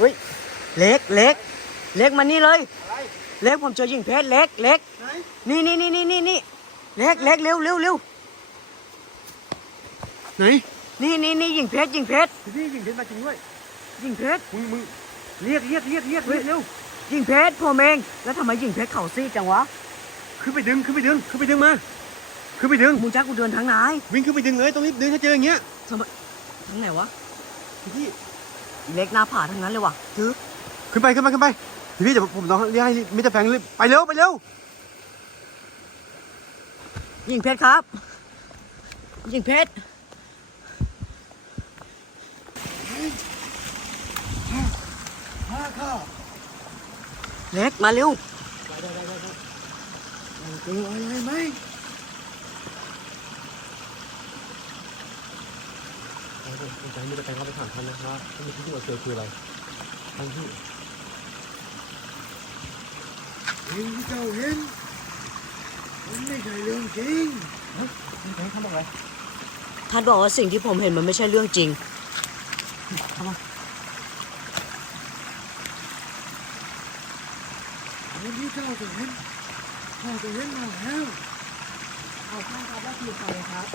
อุ้ยเล็กเล็กเล็กมานี่เลย อะไรเล็กผมเจอยิงเพชรเล็กเล็กไหนนี่นี่นี่นี่นี่นี่เล็กเล็กเร็วเร็วเร็วไหนนี่นี่นี่ยิงเพชรยิงเพชรพี่ยิงเพชรมาจริงด้วยยิงเพชรมึงมึงเรียกเรียกเรียกเรียกเรียกเร็วยิงเพชรผมเองแล้วทำไมยิงเพชรเข่าซีดจังวะขึ้นไปดึงขึ้นไปดึงขึ้นไปดึงมาขึ้นไปดึงมึงจ้ากูเดินทางไหนวิ่งขึ้นไปดึงเลยตรงนี้ดึงถ้าเจออย่างเงี้ยทำไมทางไหนวะพี่ เล็กหน้าผาทั้งนั้นเลยว่ะถือขึ้นไปขึ้นไปขึ้นไปพี่พี่เดี๋ยวผมต้องเรียกให้มิสเตอร์แฟรงค์รีบไปเร็วไปเร็วยิงเพชรครับ ยิงเพชรห้าข้าเล็กมาเร็วได้ได้ได้ได้เจออะไร ไหมผมผมจะให้มิสเตอร์แฟรงเข้าไปถามท่านนะว่าที่ที่เราเจอคืออะไรท่านที่สิ่งที่เจ้าเห็นมันไม่ใช่เรื่องจริงฮะมิสเตอร์แฟรงค์ทำอะไรท่านบอกว่าสิ่งที่ผมเห็นมันไม่ใช่เรื่องจริงทำไมวันที่เจ้าจะเห็นเจ้าจะเห็นมาแล้วเอาท่านครับว่าคือใครครับ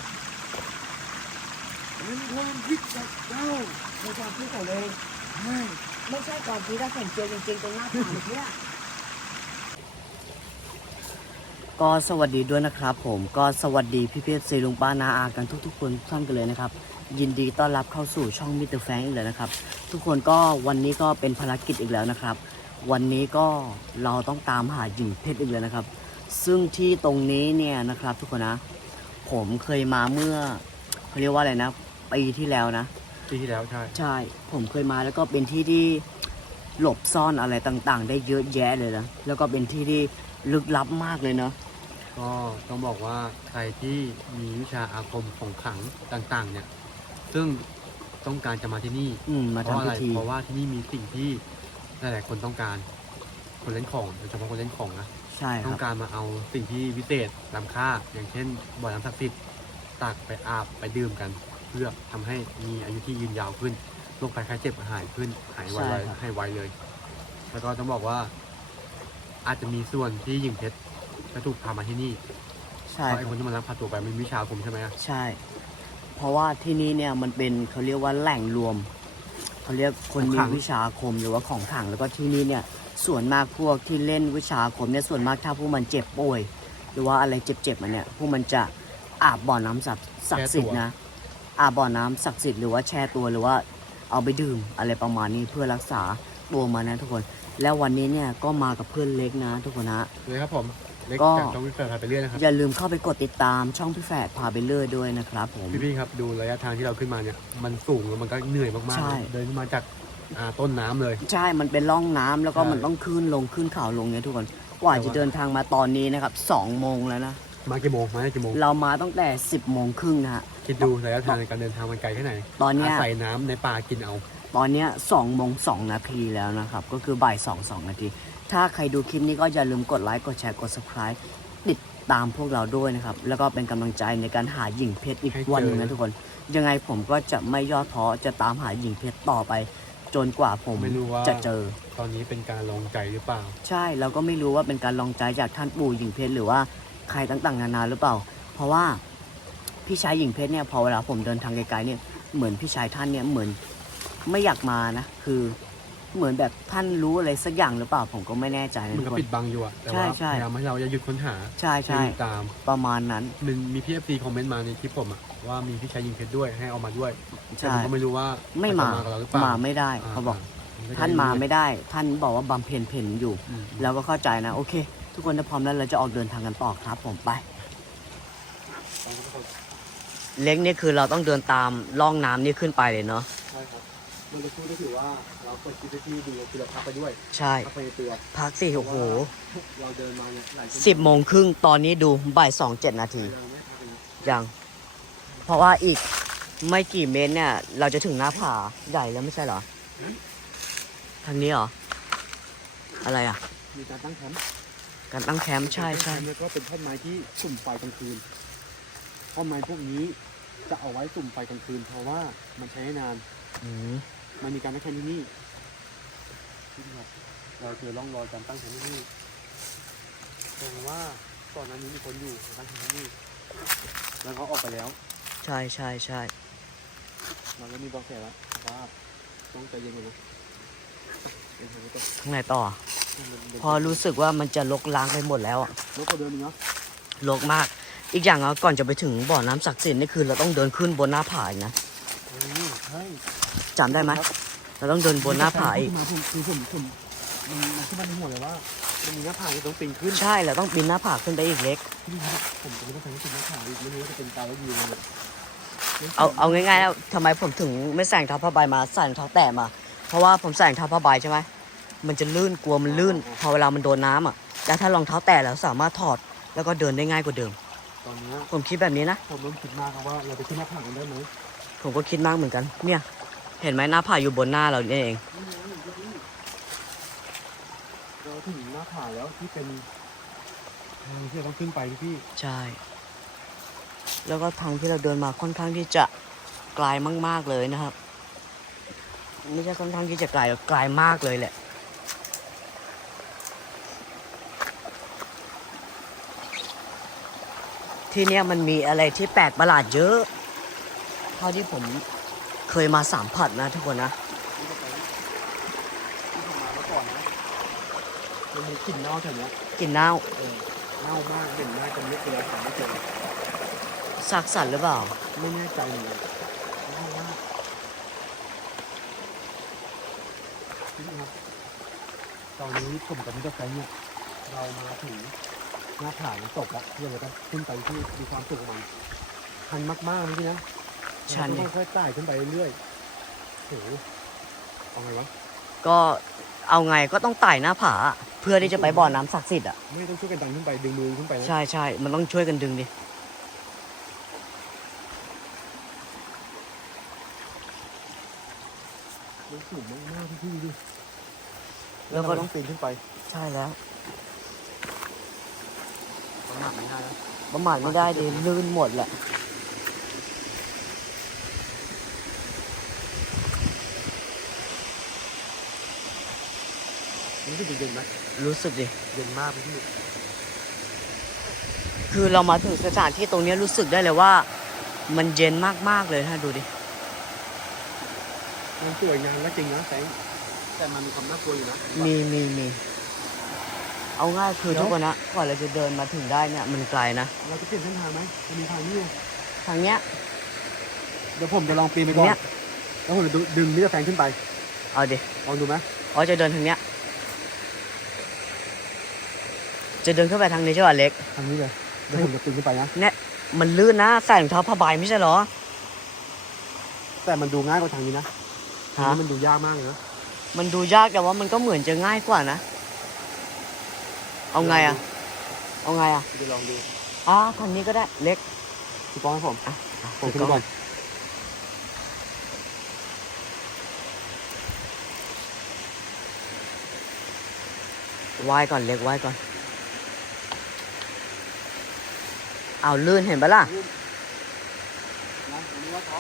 เป็นความคิดจากเจ้าในความคิดของเองใช่ไม่ใช่ความคิดถ้าผมเจอจริงๆตรงหน้าผาเมื่อกี้ก็สวัสดีด้วยนะครับ ผมก็สวัสดีพี่เพชรซีลุงป้านาอากันทุกๆคนทุกท่านกันเลยนะครับ ยินดีต้อนรับเข้าสู่ช่องมิสเตอร์แฟงอีกแล้วนะครับ ทุกคนก็วันนี้ก็เป็นภารกิจอีกแล้วนะครับ วันนี้ก็เราต้องตามหาหญิงเพชรอีกแล้วนะครับ ซึ่งที่ตรงนี้เนี่ยนะครับ ทุกคนนะ ผมเคยมาเมื่อเขาเรียกว่าอะไรนะ ปีที่แล้วนะ ปีที่แล้วใช่ใช่ ผมเคยมาแล้วก็เป็นที่ที่หลบซ่อนอะไรต่างๆ ได้เยอะแยะเลยนะแล้วก็เป็นที่ที่ลึกลับมากเลยเนาะก็ต้องบอกว่าใครที่มีวิชาอาคมของขลังต่างๆ เนี่ย ซึ่งต้องการจะมาที่นี่อืมมาเพราะทำอะพิไรธีเพราะว่าที่นี่มีสิ่งที่หลายๆคนต้องการ คนเล่นของโดยเฉพาะคนเล่นของนะ ใช่คต้อรับ งการมาเอาสิ่งที่วิเศษล้ำค่า อย่างเช่นบ่อน้ำศักดิ์สิทธิ์ตักไปอาบไปดื่มกัน เพื่อทำให้มีอายุที่ยืนยาวขึ้นโรคภัยไข้เจ็บหายขึ้นหายไวใช่ครับๆให้ไวเลย แล้วก็ต้องบอกว่า อาจจะมีส่วนที่หญิงเพชรจะถูกพามาที่นี่ใช่เพราะคไอ้รับคนที่มาลักพาตัวไปมันมีวิชาอาคมใช่ไหมอะใช่ เพราะว่าที่นี่เนี่ยมันเป็นเขาเรียกว่าแหล่งรวมเขาเรียกคนมีวิชาอาคมหรือว่าของขลังแล้วก็ที่นี่เนี่ยส่วนมากพวกที่เล่นวิชาอาคมเนี่ยส่วนมากถ้าพวกมันเจ็บป่วย หรือว่าอะไรเจ็บๆมันเนี่ยพวกมันจะอาบบ่อน้ำศักดิ์ศักดิ์สิทธิ์นะ อาบบ่อน้ำศักดิ์สิทธิ์หรือว่าแช่ตัวหรือว่าเอาไปดื่มอะไรประมาณนี้เพื่อรักษาตัวมันนะทุกคน แล้ววันนี้เนี่ยก็มากับเพื่อนเล็กนะ ทุกคนนะเลยครับผมเล็กก็จากช่องวิเศษพาไปเรื่อยนะครับอย่าลืมเข้าไปกดติดตามช่องพี่แฝดพาไปเรื่อยด้วยนะครับผมพี่ๆครับดูระยะทางที่เราขึ้นมาเนี่ยมันสูงแล้วมันก็เหนื่อยมากใช่ๆเลยเดินขึ้นมาจากอ่าต้นน้ำเลย ใช่มันเป็นร่องน้ำแล้วก็ใช่มันต้องขึ้นลงขึ้นเขาลงเนี่ยทุกคนกว่าแต่จะว่าเดินทางมาตอนนี้นะครับสองโมงแล้วนะ มากี่โมงมาได้กี่โมง เรามาตั้งแต่ 10บโมงครึ่งนะฮะ คิดดูระยะทางในการเดินทางมันไกลแค่ไหนตอนเนี้ยอาศัยน้ำในป่ากินเอา ตอนเนี้ยสองโมงสองนาทีแล้วนะครับ ก็คือบ่ายสองสองนาที ถ้าใครดูคลิปนี้ก็อย่าลืมกดไลค์ กดแชร์ กด subscribe ติดตามพวกเราด้วยนะครับ แล้วก็เป็นกำลังใจในการหาหญิงเพชรอีกให้เจอ วันหนึงนะทุกคน ยังไงผมก็จะไม่ย่อท้อจะตามหาหญิงเพชรต่อไป จนกว่าผมไม่รู้ว่าจะเจอ ตอนนี้เป็นการลองใจหรือเปล่า ใช่เราก็ไม่รู้ว่าเป็นการลองใจจากท่านปู่หญิงเพชรหรือว่า ใครต่างๆ นานาหรือเปล่า เพราะว่าพี่ชายหญิงเพชรเนี่ยพอเวลาผมเดินทางไกลๆเนี่ยเหมือนพี่ชายท่านเนี่ยเหมือนไม่อยากมานะ คือเหมือนแบบท่านรู้อะไรสักอย่างหรือเปล่าผมก็ไม่แน่ใจนะมันทุก็กคน ปิดบังอยู่อะแต่ใช่ว่าใช่ พยายามให้เราอย่าหยุดค้นหาใช่ใช่ให้ติดตามประมาณนั้น มันมีพี่เอฟซีคอมเมนต์มาในคลิปผมอะว่ามีพี่ชายยิงเพชรด้วยให้เอามาด้วยแต่ใช่ผมก็ไม่รู้ว่าไม่มาจะกับเราหรือเปล่ามาไม่ได้อ่เขาบอกอ่ท่านมาไม่ได้ ท่านบอกว่าบำเพ็ญเพ็ญอยู่ อืม เราก็เข้าใจนะ โอเค ทุกคนถ้าพร้อมแล้วเราจะออกเดินทางกันต่อครับ ผมไป เล็กนี่คือเราต้องเดินตามร่องน้ำนี่ขึ้นไปเลยเนาะใช่ครับมันจะพูดก็คือว่าเราเปิดคลิปให้พี่ดูคือเราพักไปด้วยใช่ พักไปในตัวพักสิโอ้โหเราเดินมาเนี่ยหลายชั่วโมงสิบโมงครึ่งตอนนี้ดูบ่ายสองเจ็ดนาทียังไม่พักเลยนะยัง เพราะว่าอีกไม่กี่เมตรเนี่ย เราจะถึงหน้าผาใหญ่แล้วไม่ใช่เหรอ ทางนี้เหรอ อะไรอะ มีการตั้งแคมป์ การตั้งแคมป์ใช่ใช่แล้วก็เป็นท่อนไม้ที่สุ่มไฟกลางคืนท่อนไม้พวกนี้จะเอาไว้สุ่มไฟกลางคืน เพราะว่ามันใช้ได้นานอืมมันมีการตั้งแคมป์ที่นี่ที่นี่ครับเราเจอร่องรอยการตั้งแคมป์ที่นี่แสดงว่าก่อนหน้านี้มีคนอยู่ตั้งแคมป์ที่นี่แล้วเขาออกไปแล้ว ใช่ใช่ใช่เราก็มีเบอกแสแล้วว่าต้องใจเย็นกว่านะเดี๋ยวผมจะข้างในต่อมันเป็น พอรู้สึกว่ามันจะลกล้างไปหมดแล้วอะรถก็เดินอีกเนาะลกมาก อีกอย่างอะก่อนจะไปถึงบ่อน้ำศักดิ์สิทธิ์นี่คือเราต้องเดินขึ้นบนหน้าผาอีกนะเออใช่จำได้ไหมเราต้องเดินบนหน้าผาอีก มาผมคือผมผมมันมันขึ้นมาในหัวเลยว่ามันมีหน้าผาที่ต้องปีนขึ้นใช่เราต้องปีนหน้าผาขึ้นไปอีกเล็กพี่ครับผมจะไม่ต้องใช้ที่เป็นหน้าผาอีกไม่รู้ว่าจะเป็นตาแล้วยีเลยเอาเอาง่ายๆแล้วทำไมผมถึงไม่ใส่รองเท้าผ้าใบมาใส่รองเท้าแตะมา เพราะว่าผมใส่รองเท้าผ้าใบใช่ไหม มันจะลื่นกลัวมันลื่น พอเวลามันโดนน้ำอะแต่ถ้ารองเท้าแตะแล้วสามารถถอดแล้วก็เดินได้ง่ายกว่าเดิม ตอนเนี้ยผมคิดแบบนี้นะ ผมเริ่มคิดมากครับว่าเราจะขึ้นหน้าผากันได้ไหมผมก็คิดมากเหมือนกัน เนี่ย เห็นไหมหน้าผาอยู่บนหน้าเราเนี่ยเอง เราถึงหน้าผาแล้วที่เป็นทางที่เราต้องขึ้นไปพี่ใช่ แล้วก็ทางที่เราเดินมาค่อนข้างที่จะไกลมาก ๆเลยนะครับ ไม่ใช่ค่อนข้างที่จะไกลหรอกไกลมากเลยแหละ ที่เนี้ยมันมีอะไรที่แปลกประหลาดเยอะ เท่าที่ผมเคยมาสามผัดนะทุกคนนะที่จะไปที่ผมมาเมื่อก่อนนะมันมีกลิ่นเน่าแถวเนี้ยกินเน่าเออเน่ามากเหม็นมากจนไม่เจอหาไม่เจอซากสัตว์หรือเปล่า ไม่แน่ใจเหมือนกันเน่ามากนี่ครับตอนนี้ผมกับมิสเตอร์แฟรงค์เนี่ยเรามาถึง หน้าผาน้ำตกแล้วเพื่อเราจะขึ้นไปที่มีความสุขของมันชันมากๆเลยพี่นะชัน เราดิต้องค่อยๆไต่ขึ้นไปเรื่อยๆโอ้โหเอาไงวะ ก็เอาไงก็ต้องไต่หน้าผาเพื่อที่จะไปบ่อน้ำศักดิ์สิทธิ์อะ ไม่ต้องช่วยกันดันขึ้นไปดึงมือขึ้นไปนะใช่ใช่มันต้องช่วยกันดึงดิ มันสูงมากๆพี่ๆดิแล้วก็ เราต้องปีนขึ้นไป ใช่แล้วประ มาทไม่ได้นะประมาทไม่ได้ดิลื่นหมดแหละรู้สึกเย็นๆไหมรู้สึกดิเย็นมากพี่คือเรามาถึงสถานที่ตรงเนี้ยรู้สึกได้เลยว่า มันเย็นมากๆเลยนะดูดิมันสวยงามก็จริงนะแสงแต่มันมีความน่ากลัวอยู่นะมีมีมี เอาง่ายคือทุกคนนะกว่าเราจะเดินมาถึงได้เนี่ยมันไกลนะ เราจะเปลี่ยนเส้นทางไหมมันมีทางนี้อยู่ทางเนี้ย เดี๋ยวผมจะลองปีนไปก่อน เนี่ยแล้วผมจะดึงดึงมิสเตอร์แฟรงค์ขึ้นไป เอาดิลองดูไหมอ๋อจะเดินทางเนี้ย จะเดินขึ้นไปทางนี้ใช่ป่ะเล็ก ทางนี้เลยเดี๋ยวผมจะปีนขึ้นไปนะมันลื่นนะใส่รองเท้าผ้าใบไม่ใช่เหรอ แต่มันดูง่ายกว่าทางนี้นะทางฮะนี้มันดูยากมากเลยนะมันดูยากแต่ว่ามันก็เหมือนจะง่ายกว่านะ เอาไงอะเอาไงอะเดี๋ยวลองดูอ๋อทางนี้ก็ได้เล็กพี่ป้องให้ผมอะอะผมขึ้นไปก่อนไหว้ก่อนเล็กไหว้ก่อน เอาลื่นเห็นปะล่ะ นะอันนี้ว่าท้อ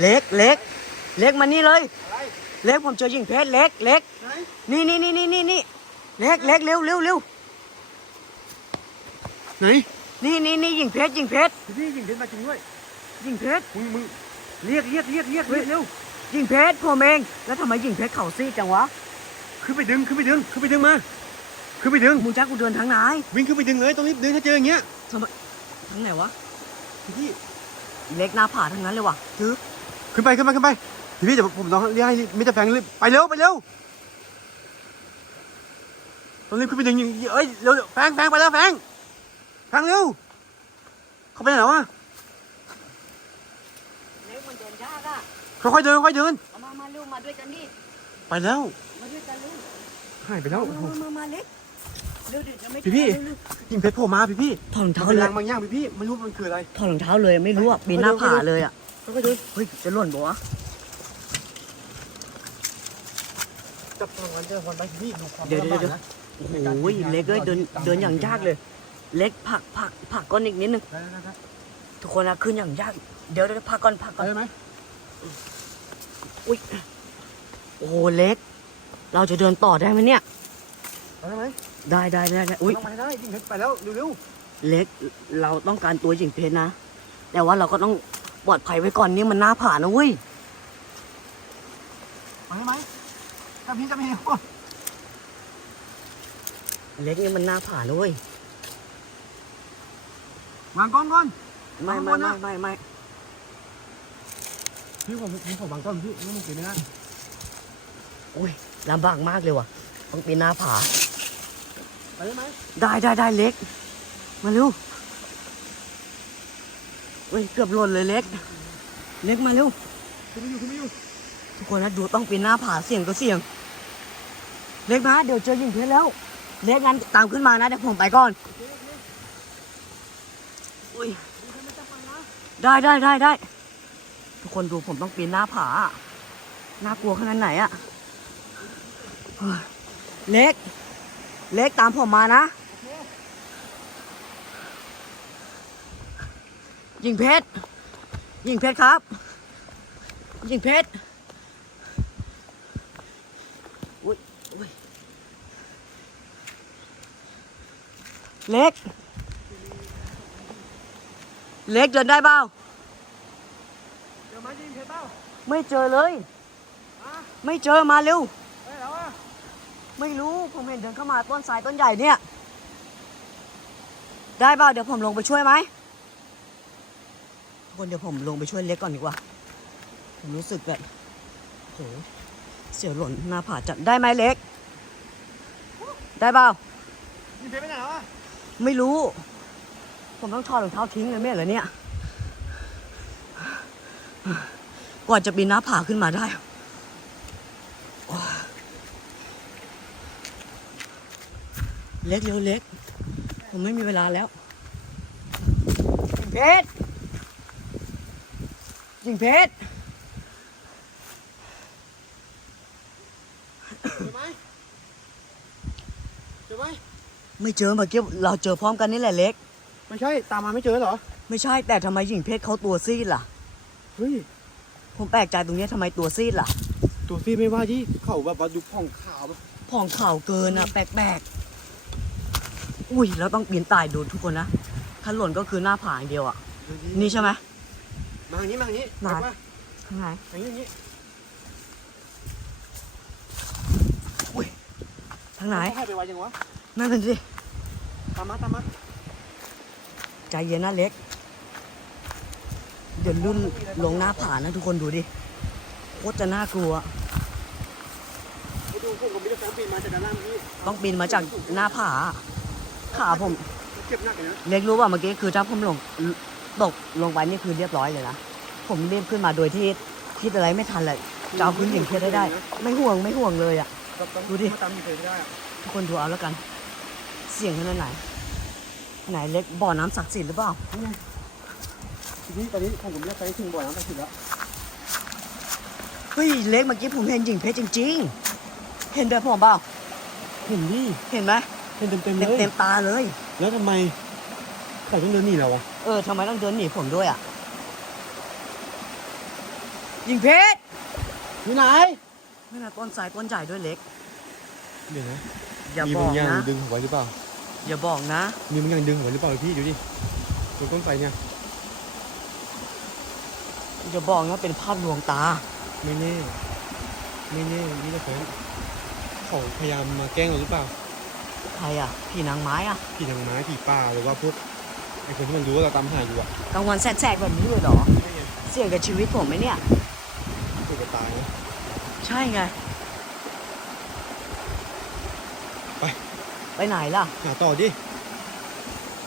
เล็กเล็กเล็กมานี่เลย อะไรเล็กผมเจอยิงเพชรเล็กเล็กไหนนี่นี่นี่นี่นี่นี่เล็กเล็กเร็วเร็วเร็วไหนนี่นี่นี่ยิงเพชรยิงเพชรพี่ยิงขึ้นมาจริงด้วยยิงเพชรมึงมึงเรียกเรียกเรียกเรียกเรียกเร็วยิงเพชรผมเองแล้วทำไมยิงเพชรเข่าซีดจังวะขึ้นไปดึงขึ้นไปดึงขึ้นไปดึงมาขึ้นไปดึงมึงจ้ากูเดินทางไหนวิ่งขึ้นไปดึงเลยตรงนี้ดึงถ้าเจออย่างเงี้ยทางไหนวะพี่เล็กหน้าผาทั้งนั้นเลยว่ะถือ ขึ้นไปขึ้นไปขึ้นไปพี่พี่เดี๋ยวผมต้องเรียกให้มิสเตอร์แฟรงค์รีบไปเร็วไปเร็วต้องรีบขึ้นไปดึงอย่างเอ้ยเร็วเร็วแฟรงค์แฟรงค์ไปแล้วแฟรงค์แฟรงค์เร็วเขาไปไหนแล้ววะเล็กมันเดินยากอะค่อยๆเดินค่อยๆเดินเอามามาเร็วมาด้วยกันดิไปแล้วมาด้วยกันเร็วหายไปแล้วมามามามาเล็กเร็วเดี๋ยวจะไม่พี่พี่เร็วยิงเพชรโผล่มาพี่พี่ถอดรองมันเท้าเป็นเลรายงบางอย่างพี่พี่ไม่รู้มันคืออะไร ถอดรองเท้าเลยไม่รู้อะปีนหน้าผาเลยอะ ค่อยๆเดินเฮ้ยจะหล่นปะวะจับทางวันเจอวันไปพี่ดูความเดี๋ยวเดี๋ยวเดี๋ยวลำบากนะโอ้โหเล็กเอ้ยเดินเดินอย่างยากเลย เล็กผักผักผักก้อนอีกนิดนึงได้ได้ได้ทุกคนนะขึ้นอย่างยาก เดี๋ยวเดี๋ยวพักก่อนพักก่อนได้ไหมอุ้ยโอ้โหเล็ก เราจะเดินต่อได้ไหมเนี่ยได้ไหมได้ได้ได้ได้อุ้ยลงมาให้ได้ยิ่งเพชรไปแล้วเร็วเล็กเราต้องการตัวหญิงเพชรนะ แต่ว่าเราก็ต้อง ปลอดภัยไว้ก่อนนี่มันหน้าผานะเว้ยๆมาให้ไหมจับพี่จับพี่เล็กนี่มันหน้าผานะเว้ยวางก้อนก่อนไม่เอาไม่หมดไม่นะไม่ไม่พี่ผมผมขอวางก้อนพี่นี่มันกินไม่ได้อุ้ยลำบากมากเลยว่ะต้องปีนหน้าผาไปได้ไหมได้ได้ได้เล็ก มาเร็ว เว้ยเกือบหล่นเลยเล็ก เล็กมาเร็วคุณไม่อยู่คุณไม่อยู่ทุกคนนะดูต้องปีนหน้าผาเสี่ยงก็เสี่ยง เล็กมาเดี๋ยวเจอยิงเพชรแล้ว เล็กงั้นตามขึ้นมานะเดี๋ยวผมไปก่อนอุ้ยได้ได้ได้ได้ทุกคนดูผมต้องปีนหน้าผาอะน่ากลัวขนาดไหนอะเฮ้ยเล็ก เล็กตามผมมานะ ยิงเพชรยิงเพชรครับ ยิงเพชรอุ้ยอุ้ยเล็ก เล็กเดินได้เปล่าเดี๋ยวมายิงเพชรเปล่าไม่เจอเลยอะไม่เจอมาเร็วไปแล้วอะไม่รู้ผมเห็นเดินเข้ามาต้นสายต้นใหญ่เนี่ย ได้เปล่าเดี๋ยวผมลงไปช่วยไหมทุก คนเดี๋ยวผมลงไปช่วยเล็กก่อนดีกว่า ผมรู้สึกแบบโหเสียวหล่นหน้าผาจัดได้ไหมเล็ก ได้เปล่ายิงเพชรไปไหนแล้วอะไม่รู้ ผมต้องถอดรองเท้าทิ้งเลยไม่เหรอเนี่ย กว่าจะปีนหน้าผาขึ้นมาได้โอ้ยเล็กเร็วเล็ก ผมไม่มีเวลาแล้วยิงเพชร ยิงเพชรเจอไหมเจอไหมไม่เจอเมื่อกี้เราเจอพร้อมกันนี่แหละเล็ก ไม่ใช่ ตามมาไม่เจอเหรอ ไม่ใช่แต่ทำไมหญิงเพชรเขาตัวซีดล่ะ เฮ้ย ผมแปลกใจตรงเนี้ยทำไมตัวซีดล่ะ ตัวพี่ไม่ว่าที่เขาแบบว่าดูผ่องขาวแบบผ่องข่าวเกินอะแปลกๆ อุ้ยเราต้องปีนตายดูทุกคนนะถ้าหล่นก็คือหน้าผาอย่างเดียวอะนี่ใช่ไหม มาอย่างนี้มาอย่างนี้ไหน มาข้างในอย่างนี้อย่างนี้ทางไหนให้ไปไวจังวะนั่นเป็นสิ ตามมาตามมาใจเย็นนะเล็ก เดี๋ยวลุ่นลงหน้าผานะทุกคนดูดิ โคตรจะน่ากลัว ไปดูพวกผมไม่ได้แฟนปีนมาจากด้านล่างพี่ต้องปีนมาจากหน้าผา ขาผม เจ็บหนักเลยนะ เล็กรู้ว่าเมื่อกี้คือถ้าผมลง ตกลงไปนี่คือเรียบร้อยเลยนะ ผมรีบขึ้นมาโดยที่คิดอะไรไม่ทันเลยจะเอาพื้นหญิงเพชรได้ได้ ไม่ห่วงไม่ห่วงเลยอะดูดิมาตามยิงเพชรไม่ได้อะทุกคนดูเอาแล้วกัน เสียงขนาดไหน ไหนเล็กบ่อน้ำศักดิ์สิทธิ์หรือเปล่า ทีนี้ตอนนี้ผมผมเรียกไปถึงบ่อยน้ำตกสิแล้วเฮ้ยเล็กเมื่อกี้ผมเห็นหญิงเพชรจริง ๆ เห็นด้วยผมเปล่า เห็นดิเห็นไหมเห็นเต็มเต็มๆเต็มเลยเต็มตาเลย แล้วทำไมเขาต้องเดินหนีเราวะ เออทำไมต้องเดินหนีผมด้วยอะหญิงเพชรอยู่ไหนนี่นะต้นสายต้นใหญ่ด้วยเล็ก เดี๋ยวนะอย่ามีบบออกงอย่างนะ ดึงหัวไว้หรือเปล่า อย่าบอกนะ มีบางอย่างดึงหัวไว้หรือเปล่าพี่ดูดิตรงต้นไทรเนี่ย อย่าบอกนะเป็นภาพลวงตา ไม่แน่ ไม่แน่พี่จะแฟนเขาพยายามมาแกล้งเราหรือเปล่า ใครอะ พี่นางไม้อะ ผีนางไม้ผีป่าหรือว่าพวก ไอ้คนที่มันรู้ว่าเราตามหาอยู่อะกลางวันแสกๆแบบนี้เลยเหรอ เสี่ยงกับชีวิตผมไหมเนี่ย ถูกกับตายนะใช่ไง ไปไปไหนล่ะ หาต่อดิ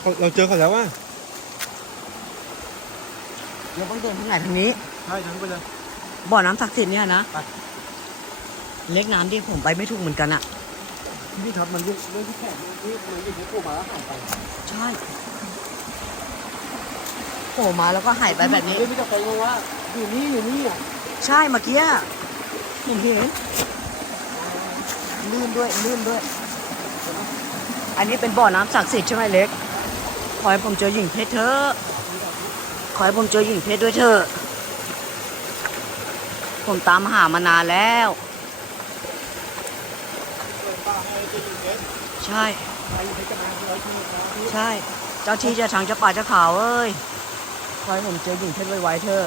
เขาเราเจอเขาแล้วว่าเราต้องเดินทางไหนทางนี้ ใช่ทั้งไปเลย บ่อน้ำศักดิ์สิทธิ์เนี่ยนะ ไป เล็กน้ำที่ผมไปไม่ถูกเหมือนกันอะพี่ครับมันเรื่องเรื่องที่แข็งที่มันยิ่งโผล่มาแล้วหายไป ใช่โผล่มาแล้วก็หายไปแบบนี้ เฮ้ยพี่จะไปงงว่าอยู่นี่อยู่นี่อะใช่เมื่อกี้อะผมเห็นลื่นด้วยลื่นด้วย อันนี้เป็นบ่อน้ำศักดิ์สิทธิ์ใช่ไหมเล็ก ขอให้ผมเจอหญิงเพชรเถอะ ขอให้ผมเจอหญิงเพชรด้วยเถอะ ผมตามหามานานแล้ว ใช่ ใช่ เจ้าที่เจะทางเจะป่าเจะเขาเอ้ยข อให้ผมเจอหญิงเพชรไวๆเถอะ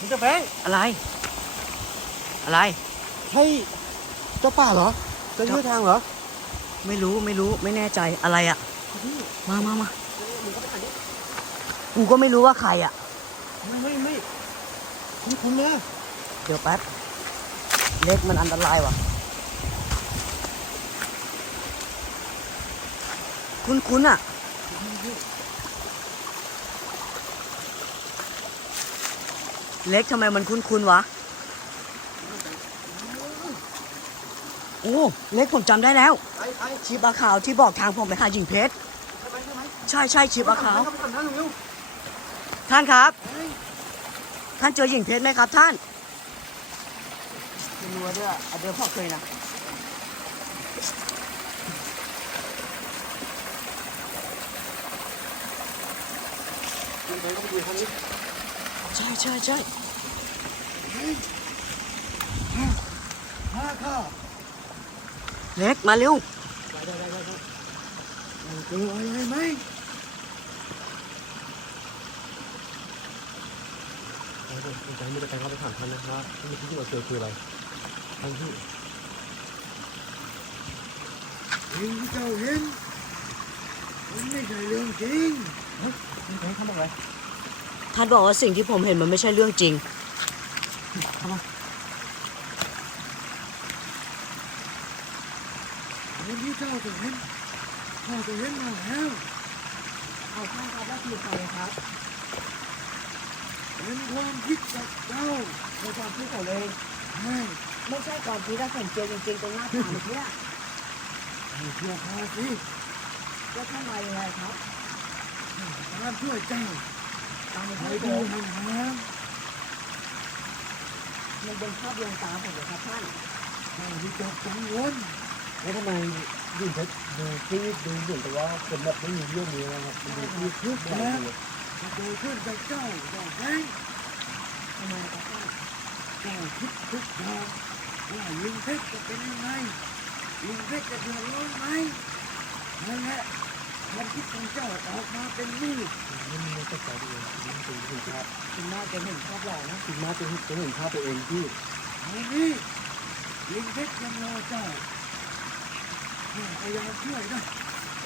มิสเตอร์แฟงอะไร อะไร ใช่เจ้าป่าเหรอเจ้าเจ้าเลือทางเหรอไม่รู้ไม่รู้ไม่แน่ใจอะไรอะมามามา กูก็ไม่รู้ว่าใครอะไม่ไม่ไม่ นี่คุณนะเดี๋ยวแป๊บเล็กมันอันตรายว่ะ คุ้นคุ้นๆอะเล็กทำไมมันคุ้นคุ้นๆวะ โอ้ เล็กผมจำได้แล้วไอ้ไอ้ชีปลาขาวที่บอกทางผมไปหาหญิงเพชร ใช่ไหมใช่ไหมใช่ใช่ชีปลาขาวเข้าไปก่อนนะเร็วท่านครับๆเฮ้ย ท่านเจอหญิงเพชรไหมครับท่านเป็นรัวด้วยเอาเดินพอเคยนะคุณไปก็ไปดูทางนี้ใช่ใช่ใช่มาค่ะเล็กมาเร็ว ได้ได้ได้ได้ได้เจออะไรไหม เดี๋ยวเดี๋ยวจะให้มิสเตอร์แฟงเข้าไปถามท่านนะว่าที่เมื่อกี้ที่เราเจอคืออะไรท่านที่สิ่งที่เจ้าเห็นมันไม่ใช่เรื่องจริงมิสเตอร์แฟงเขาบอกอะไรท่านบอกว่าสิ่งที่ผมเห็นมันไม่ใช่เรื่องจริงสิ่งที่เจ้าจะเห็นข้าจะเห็นมาแล้วเอาท่านครับว่าคือใครครับ เป็นความคิดจากเจ้าในความคิดของเองใช่ไม่ใช่ความคิดถ้าผมเจอจริงๆตรงหน้าผาเมื่อกี้ให้เชื่อข้าสิแล้วท่านมยังไงครับตามช่วยเจ้าตามไปดูดูห่างมันเป็นภาพลวงตาผมเลยครับท่านๆข้าวิตกกังวลแล้วทำไมยิ่งเพชรดูซีดดูเหมือนกับว่าเป็นแบบไม่มีเรื่องนี้นะครับดูซีดทุกอย่างเลยจะเกิ ดขึ้นกับเจ้าเจ้าแฟงทำไมครับท่านเจ้าคิดทุกอย่างว่ายิงเพชรจะเป็นยังไงยิงเพชรจะเดือดร้อนไหมนั่นแหละความคิดของเจ้าออกมาเป็นนี่มันมีแต่ใจตัวเองมันเป็นเห็นภาพคุณน่าจะเห็นภาพหล่อนะถึงมาจะเห็นจะเห็นภาพตัวเองที่เอานี่ยิงเพชรยังรอเจ้าข้าพยายามช่วยนะ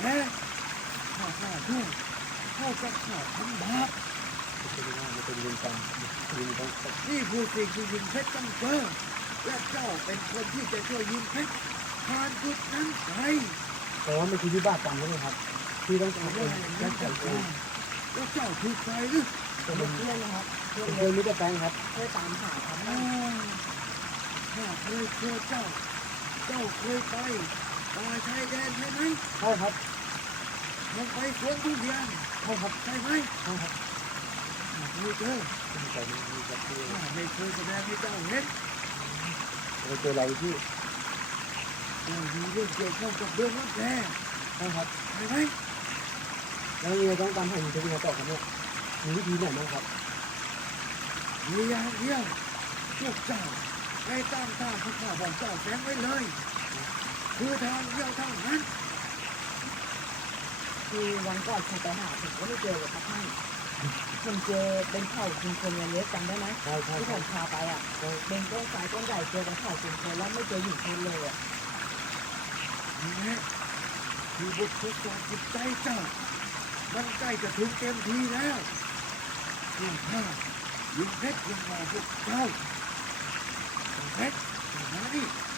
แต่ถ้าข้าช่วย เข้ากับข้าทำบาปเป็นว่ามันเป็นเรื่องกรรมมันต้องนี่คือสิ่งที่ยิงเพชรต้องเจอและเจ้าเป็นคนที่จะช่วยยิงเพชรผ่านจุดนั้นไปแต่ว่ามันคือวิบากกรรมใช่ไหมครับ ที่ต้องเอาเองแก้ไขเองแล้วเจ้าถูกใจหรือเป็นเพื่อนนะครับเพื่อนเรื่องมิตรแฟงครับช่วยตามหาครับอ้าวข้าเคยเจอเจ้า เจ้าเคยไปป่าชายแดนใช่ไหมใช่ครับ ลงไปสวนทุเรียนใช่ครับใช่ไหมใช่ครับข้าเคยเจอมีใจมีมีใจที่ข้าไม่เคยแสดงให้เจ้าเห็นเราเจออะไรที่เจ้ามีเรื่องเกี่ยวข้องกับเรื่องนั้นแน่ใช่ครับใช่ไหมแล้วยังไงต้องตามหาเงินจะต่อครับเนี่ยมีวิธีไหนบ้างครับมีอย่างเดียวพวกเจ้าไปตั้งท่าที่ข้าบอกเจ้าแฝงไว้เลย คือทางเดียวเท่านั้น คือวันก่อนผมไปหาผมก็ไม่เจอเลยครับท่านผมเจอเป็นเผ่าชุมชนเล็กจำได้ไหมใช่ใช่ที่ผใช่มพาไปอะเป็นต้นสายต้นใหญ่เจอเป็นเผ่าชุมชนแล้วไม่เจอหญิงคนเลยอะนี่แหละคือบททดสอบจิตใจเจ้ามันใกล้จะถึงเต็มทีแล้วพวกข้ายิงเพชรยังรอพวกเจ้าเพชรมานี่ผมมันอย่างไรมิตรแฟงย่าถึงกันเจ้าข้าจะแพ้เที่ยวเจ้าลองเป็นคนพ่อจิตใจเจ้าอ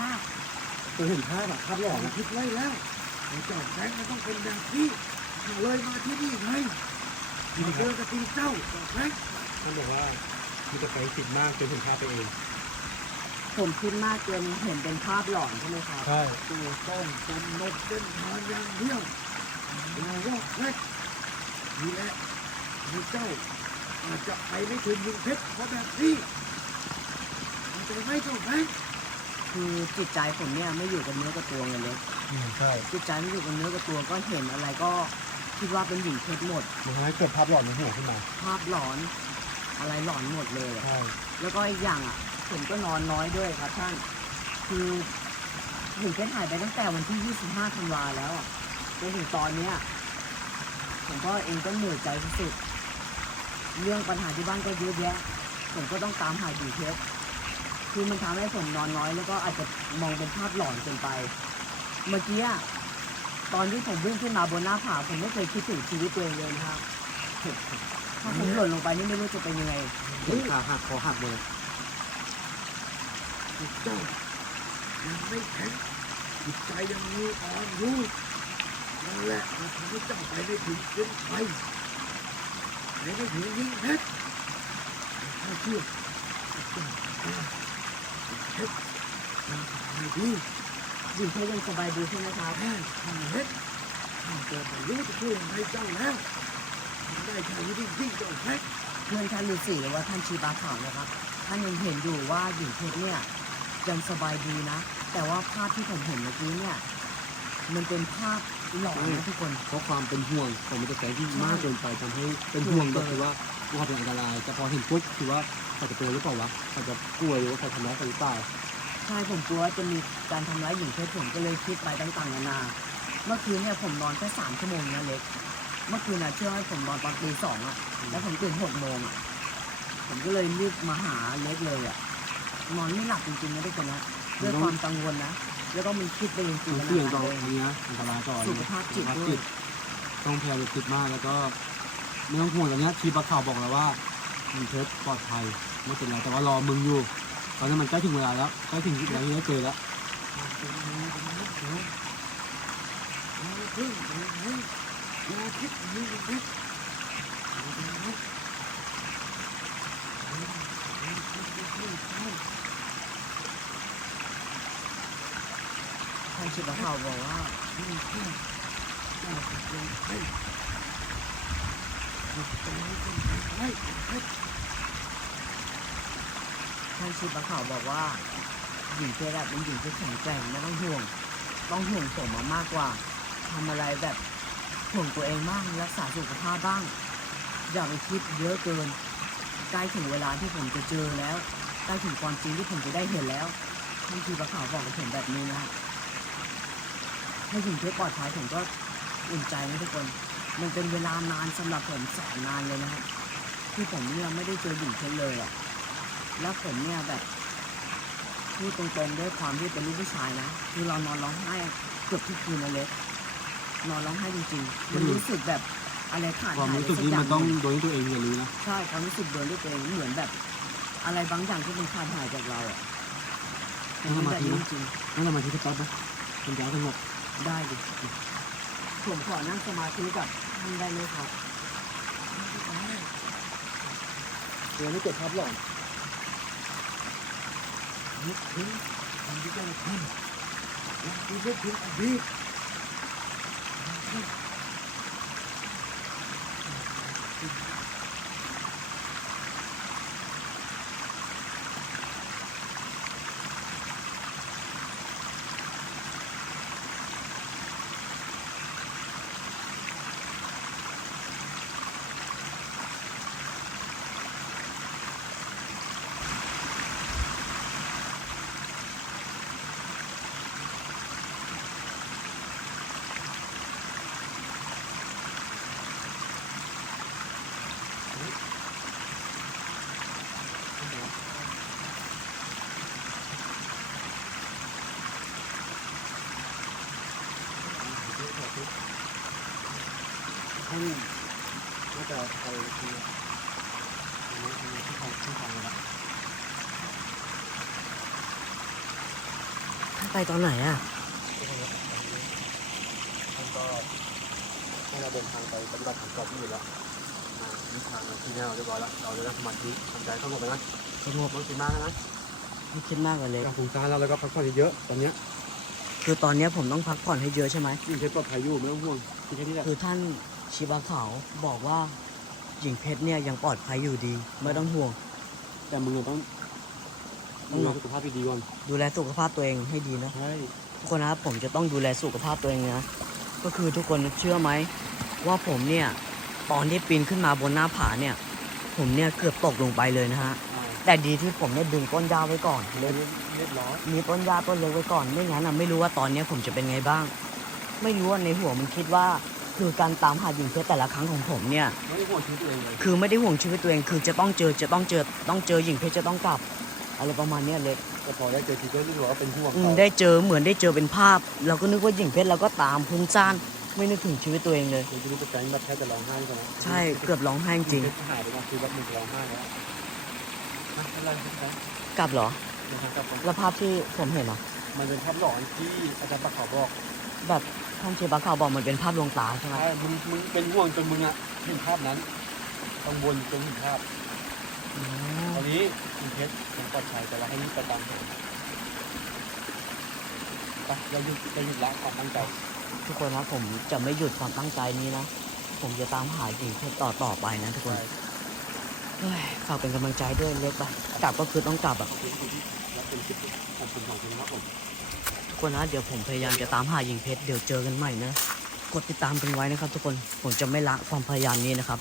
มากตัวเห็นภาพอะภาพหลอนผมอะคิดไว้แล้วไอ้เจ้าแบงค์มันต้องเป็นแบบนี้เลยมาที่นี่ไงมาเจอกับทีเจ้าเจ้าแบงค์ท่านบอกว่ามีแต่ไปคิดมากจนเห็นภาพไปเอง ผมคิดมากจนเห็นเป็นภาพหลอนใช่ไหมครับใช่ตัวต้องกำหนดเส้นทางอย่างเดียวเราว่าแรกนี่แหละไอ้เจ้าอาจจะไปไม่ถึงยิงเพชรเพราะแบบนี้เข้าใจไหมเจ้าแบงค์ คือจิตใจผมเนี่ยไม่อยู่กับเนื้อกับตัวไงเล็กอืมใช่จิตใจไม่อยู่กับเนื้อกับตัวก็เห็นอะไรก็คิดว่าเป็นหญิงเพชรหมด มันทำให้เกิดภาพหลอนในหัวขึ้นมาภาพหลอนอะไรหลอนหมดเลยอะใช่แล้วก็อีกอย่างอะผมก็นอนน้อยด้วยครับท่าน คือหญิงเพชรหายไปตั้งแต่วันที่ 25ธันวาแล้วอะจนถึงตอนเนี้ยผมก็เองก็เหนื่อยใจสุดๆเรื่องปัญหาที่บ้านก็เยอะแยะ ผมก็ต้องตามหาหญิงเพชร คือมันทำให้ผมนอนน้อย แล้วก็อาจจะมองเป็นภาพหลอนเกินไป เมื่อกี้อะตอนที่ผมวิ่งขึ้นมาบนหน้าผาผมไม่เคยคิดถึงชีวิตตัวเองเลยนะครับถ้าผมหล่นลงไปนี่ไม่รู้จะเป็นยังไงเห็นขาหักคอหักเลยจิตเจ้ายังไม่แข็งจิตใจยังมีอ่อนอยู่นั่นแหละมันทำให้เจ้าไปไม่ถึงเส้นชัยไปไม่ถึงยิงเพชรถ้าเชื่อเจ้า เจ้าเพชรยังสบายดีเพชรยังสบายดีใช่ไหมครับแค่ทำเพชรข้าเกิดมารู้จะพูดยังไงเจ้าแล้วได้แค่นี้จริงเจ้าเพชรเพื่อนท่านฤาษีหรือว่าท่านชีบาขาวนะครับ ท่านยังเห็นอยู่ว่าหญิงเพชรเนี่ยยังสบายดีนะ แต่ว่าภาพที่ผมเห็นเมื่อกี้เนี่ย มันเป็นภาพหลอนนะทุกคน เพราะความเป็นห่วงของมิตรแกที่มากเกินไปทำให้เป็นห่วงแบบที่ว่าเขาเป็นอันตรายแต่พอเห็นปุ๊บคือว่า เขาจะเป็นหรือเปล่าวะเขาจะกลัวหรือว่าเขาทำร้ายเขาหรือเปล่าใช่ผมกลัวว่าจะมีการทำร้ายหญิงเพชรผมก็เลยคิดไปต่างๆนานา เมื่อคืนเนี่ยผมนอนแค่สามชั่วโมงนะเล็ก เมื่อคืนน่ะเชื่อให้ผมนอนตอนตีสองอะแล้วผมตื่นหกโมงอะผมก็เลยรีบมาหาเล็กเลยอะนอนไม่หลับจริงๆนะทุกคนนะด้วยความกังวลนะ แล้วก็มันคิดไปเองจินมันตเสี่ยงนาต่กาอรเองอันนี้นะอันตรายต่อสุขภาพจิตด้วย สุขภาพจิตต้องพยายามอย่าคิดมากแล้วก็ไม่ต้องห่วงตอนเนี้ยชีปะข่าวบอกแล้วว่า มันเพชรปลอดภัยไม่เป็นไรแต่ว่ารอมึงอยู่ ตอนนี้มันใกล้ถึงเวลาแล้วใกล้ถึงเวลาที่จะเจอแล้วเป็นมือเป็นนักเสืออย่างอย่าพึ่งอย่าคิดหนี้เพชรอย่าเป็นนักอย่าอย่าคิดจะพูดเจ้าหาบอกว่าที่ ใครจิตใจต้องแข็งไว้เพชรท่านชิบะขาวบอกว่า หญิงเพชรอะเป็นหญิงที่แข็งแกร่งไม่ต้องห่วง ต้องห่วงผมมามากกว่าทำอะไรแบบห่วงตัวเองบ้างรักษาสุขภาพบ้าง อย่าไปคิดเยอะเกินใกล้ถึงเวลาที่ผมจะเจอแล้วใกล้ถึงความจริงที่ผมจะได้เห็นแล้วท่านชิบะข่าวบอกกับผมแบบนี้นะให้หญิงเพชรปลอดภัยผมก็อุ่นใจนะทุกคน มันเป็นเวลานานสำหรับผมแสนนานเลยนะครับที่ผมเนี่ยไม่ได้เจอหญิงเพชรเลยอะ แล้วผมเนี่ยแบบพูดตรงๆด้วยความที่เป็นลูกผู้ชายนะคือเรานอนร้องไห้เกือบทุกคืนนะเล็กนอนร้องไห้จริงๆมันรู้สึกแบบอะไรขาดความหายรู้ไปสึกสักนี้อย่ามังนหต้องนึ่งโดนตัวเองอย่ารู้นะใช่ความรู้สึกโดนด้วยตัวเองเหมือนแบบ อะไรบางอย่างที่มันขาดหายจากเราอะผมเป็นแบบนี้จริงนั่นแหละมาที่สต๊อปนะมันจะสงบๆได้ดิผมขอนั่งสมาธิกับท่านได้ไหมครับเดี๋ยวไม่เกิดภาพหลอน Big, big, big, big, big, big, big, big, big, big, big, ไปตอนไหนอะท่านก็ให้เราเดินทางไปปฏิบัติธรรมกรอบที่อยู่แล้วมามีทางมาที่แนวเรียบร้อยแล้วเราจะนั่งสมาธิทำใจสงบไปนะสงบมันคิดมากนะไม่คิดมากเลยเล็กการฟุ้งซ่านแล้วแล้วก็พักผ่อนเยอะๆตอนเนี้ยคือตอนเนี้ยผมต้องพักผ่อนให้เยอะใช่ไหมยิ่งเพชรปลอดภัยอยู่ไม่ต้องห่วงคิดแค่นี้แหละคือท่านชิบะขาวบอกว่าหญิงเพชรเนี่ยยังปลอดภัยอยู่ดี ไม่ต้องห่วง แต่มึงอะต้อง ต้องดูแลสุขภาพดีๆก่อนดูแลสุขภาพตัวเองให้ดีนะ ใช่ ทุกคนนะครับผมจะต้องดูแลสุขภาพตัวเองนะ ก็คือทุกคนเชื่อไหมว่าผมเนี่ยตอนที่ปีนขึ้นมาบนหน้าผาเนี่ย ผมเนี่ยเกือบตกลงไปเลยนะฮะอ่าแต่ดีที่ผมเนี่ยดึงต้นหญ้าไว้ก่อนเรียบเรียบร้อยมีต้นหญ้าต้นเล็กไว้ก่อนไม่งั้นอะไม่รู้ว่าตอนเนี้ยผมจะเป็นไงบ้าง ไม่รู้ว่าในหัวมันคิดว่าคือการตามหาหญิงเพชรแต่ละครั้งของผมเนี่ย ไม่ได้ห่วงชีวิตตัวเองเลย คือไม่ได้ห่วงชีวิตตัวเองคือจะต้องเจอจะต้องเจอต้องเจอหญิงเพชรจะต้องกลับ อะไรประมาณเนี้ยเล็กแต่พอได้เจอทีก็รู้สึกว่าเป็นห่วงอืมเขาได้เจอเหมือนได้เจอเป็นภาพ เราก็นึกว่าหญิงเพชรเราก็ตามพุ่งซ่านไม่นึกถึงชีวิตตัวเองเลยจริงๆจะแกล้งแบบแทบจะร้องไห้กันนะใช่เกือบร้องไห้จริงเพชหายไปแล้วคือแบบมึงร้องไห้แล้วนะอะไรนะกลับเหรอนะครับแล้วภาพที่ผมเห็นเหรอมันเป็นภาพหลอนที่อาจารย์ปะเขาบอกแบบท่านเชบาข่าวบอกมันเป็นภาพลวงตาใช่ไหมใช่มึงมึงเป็นห่วงจนมึงอะเห็นภาพนั้นกังวลจนเห็นภาพอืม ตอนนี้คุณเพชรยังปลอดภัยแต่เราให้รีบไปตามหาไปเราหยุดเราหยุดละความตั้งใจทุกคนนะผมจะไม่หยุดความตั้งใจนี้นะ ผมจะตามหาหญิงเพชรต่อต่อไปนะทุกคนเฮ้ยฝากเป็นกำลังใจด้วยเล็กไปกลับก็คือต้องกลับอะและเป็นคลิปของคุณของคุณนะครับผมทุกคนนะเดี๋ยวผมพยายามจะตามหาหญิงเพชรเดี๋ยวเจอกันใหม่นะกดติดตามกันไว้นะครับ ทุกคนผมจะไม่ละความพยายามนี้นะครับ